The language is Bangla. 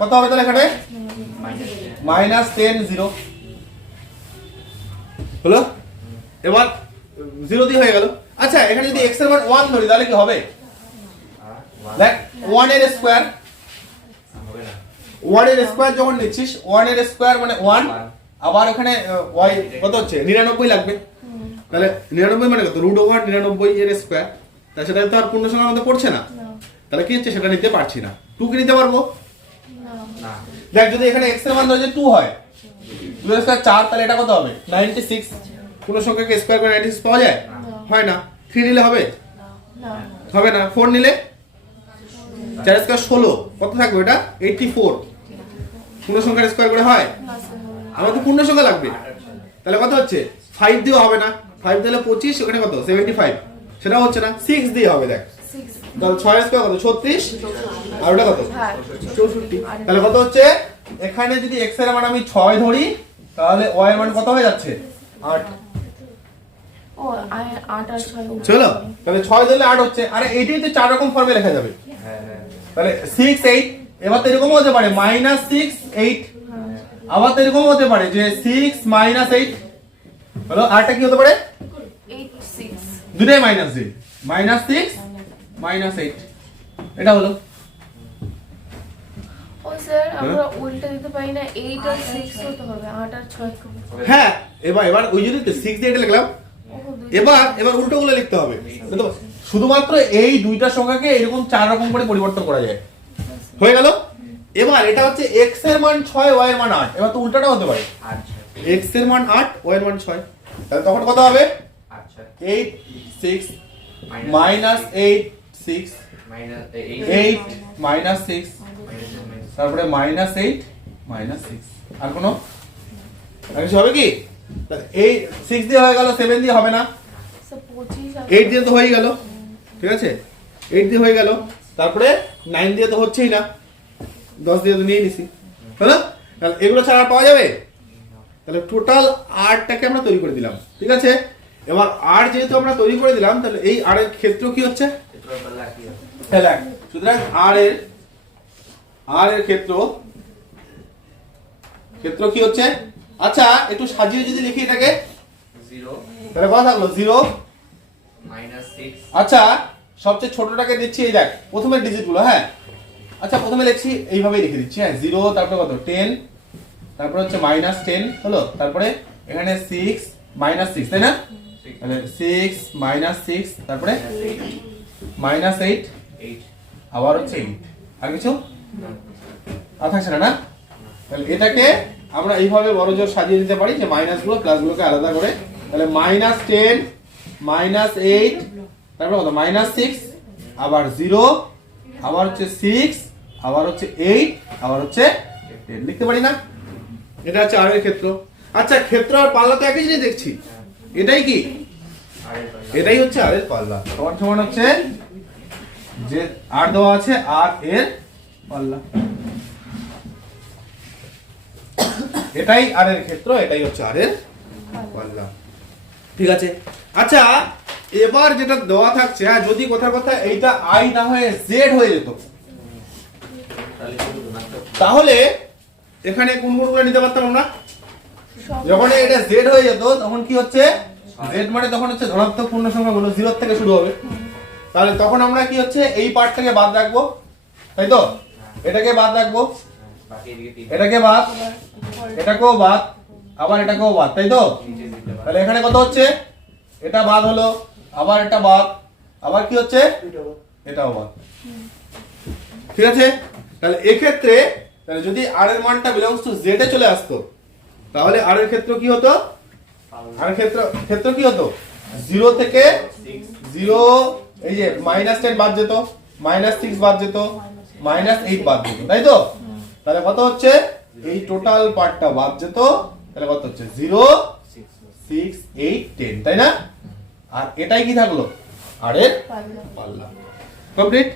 কত হবে তাহলে এখানে -10 0 হলো। এবার 0 দিয়ে হয়ে গেল। আচ্ছা এখানে যদি x এর মান 1 ধরি তাহলে কি হবে? দেখ 1 এর স্কয়ার, 1 এর স্কয়ার যখন নিচ্ছিস 1 এর স্কয়ার মানে 1, আবার ওখানে y কত হচ্ছে 99 লাগবে। তাহলে 99 মানে কত? √99 এর স্কয়ার। তাহলে সেটা তো আর পূর্ণ সংখ্যার মধ্যে পড়ছে না। তাহলে কি হচ্ছে? সেটা নিতে পারছি না। 2 কি নিতে পারবো? না। দেখ যদি এখানে x এর মান ধরে যে 2 হয়, 2 এর স্কয়ার 4, তাহলে এটা কত হবে? 96। পূর্ণ সংখ্যাকে স্কয়ার করে 96 পাওয়া যায়? হয় না। 3 নিলে হবে? হবে না। 4 নিলে 4 স্কয়ার 16, কত থাকবে এটা? 84। পূর্ণ সংখ্যার স্কয়ার করে হয়? আমার তো পূর্ণ সংখ্যা লাগবে। তাহলে কত হচ্ছে? 5 দিয়ে হবে না। 5 দিলে 25, ওখানে কত? 75। সেটা হচ্ছে না। 6 দিয়ে হবে। দেখ তাহলে 6 স্কয়ার কত? 36, আর ওটা কত? 64। তাহলে কত হচ্ছে? এখানে যদি x এর মান আমি 6 ধরি তাহলে y এর মান কত হয়ে যাচ্ছে? 8। ও 8 আর 6 চলো, তাহলে 6 দিলে 8 হচ্ছে। আরে এইটাই তো 4 রকম ফর্মে লেখা যাবে। তাহলে 6 8, এবার তো এরকম হতে পারে -6 8, আবার তো এরকম হতে পারে যে 6 -8 হলো। আরটা কি হতে পারে? 8 6 দুটোই মাইনাস দিই, -6 -8, এটা হলো। ও স্যার আমরা উল্টা দিতে পারি না, 8 আর 6 হতে হবে, 8 আর 6 হ্যাঁ, এবার ওই জন্য তো 6 দিয়ে এটা লিখলাম। এবার উল্টোগুলো লিখতে হবে। শুধুমাত্র এই দুইটা সংখ্যাকে এরকম 4 রকম করে পরিবর্তন করা যায়। হয়ে গেল। এবার এটা হচ্ছে x এর মান 6, y এর মান 8। এবার তো উল্টাটা হতে পারে, x এর মান 8, y এর মান 6। তাহলে তখন কত হবে? 8 6 -8 6 8 -6, তারপরে -8 -6। আর কোনো কিছু হবে কি? এই 6 দিয়ে হয়ে গেল, 7 দিয়ে হবে না, স্যার 25 আর 8 দিয়ে তো হয়ে গেল। ঠিক আছে, 8 দিয়ে হয়ে গেল। তারপরে 9 দিয়ে তো হচ্ছেই না, 10 দিয়ে তো নিয়ে নিছি। হলো? তাহলে এগুলো ছাড়া আর পাওয়া যাবে? তাহলে টোটাল 8টাকে আমরা তৈরি করে দিলাম। ঠিক আছে, এবার আর যেহেতু আমরা তৈরি করে দিলাম, তাহলে এই আর এর ক্ষেত্র কি হচ্ছে? সুতরাং আর এর ক্ষেত্র কি হচ্ছে? আচ্ছা একটু সাজিয়ে যদি লিখি এটাকে, 0 তাহলে কত থাকলো? 0 -6। আচ্ছা সবচেয়ে ছোটটাকে দিচ্ছি, এই দেখ প্রথমের ডিজিট গুলো। হ্যাঁ, আচ্ছা প্রথমে লিখছি এইভাবেই লিখে দিচ্ছি। হ্যাঁ, 0, তারপরে কত? 10, তারপরে হচ্ছে -10 হলো। তারপরে এখানে 6 -6, তাই না? তাহলে 6 -6, তারপরে -8, আবার হচ্ছে 8। আর কিছু আর থাকছে না, না? তাহলে এটাকে আমরা এইভাবে বড় জোর সাজিয়ে দিতে পারি যে মাইনাস গুলো প্লাস গুলোকে আলাদা করে। তাহলে -10 -8, তারপরে কত? -6, আবার 0, আবার হচ্ছে 6, আবার হচ্ছে 8, আবার হচ্ছে 10 লিখতে পারি না? এটা হচ্ছে আর এর ক্ষেত্র। আচ্ছা ক্ষেত্র আর পাল্লা তো একই জিনিস দেখছি। এটাই কি? এটাই হচ্ছে আর এর পাল্লা। সমান হচ্ছে যে আর দেওয়া আছে আর এর পাল্লা। এটাই আর এর ক্ষেত্র, এটাই হচ্ছে আর এর পাল্লা। ঠিক আছে। আচ্ছা এবার যেটা দেওয়া থাকছে, যদি কথার কথা এইটা আই না হয়ে জেড হয়ে যেত, তাহলে এখানে কোন কোনগুলো নিতে পারতাম আমরা? যখন এটা জেড হয়ে যেত তখন কি হচ্ছে? জেড মানে তখন হচ্ছে ধনাত্মক পূর্ণ সংখ্যাগুলো 0 থেকে শুরু হবে। তাহলে তখন আমরা কি হচ্ছে? এই পার্টটাকে বাদ রাখবো, তাই তো? এটাকে বাদ রাখবো, এটাকে বাদ, এটাকেও বাদ, আবার এটাকেও বাদ, তাই তো? তাহলে এখানে কত হচ্ছে? এটা বাদ হলো, আবার এটা বাদ, আবার কি হচ্ছে? এটাও বাদ। ঠিক আছে, তাহলে এক্ষেত্রে তাহলে যদি আর এর মানটা বিলংস টু জেড এ চলে আসতো, তাহলে আর এর ক্ষেত্র কি হতো? আর ক্ষেত্র কি হতো? 0 থেকে 0, এই যে -10 বাদ যেত, -6 বাদ যেত, -8 বাদ যেত, তাই তো? তাহলে কত হচ্ছে? এই টোটাল পার্টটা বাদ যেত। তাহলে কত হচ্ছে? 0 6 8 10, তাই না? আর এটাই কি থাকলো? আর এর পাল্লা। কমপ্লিট।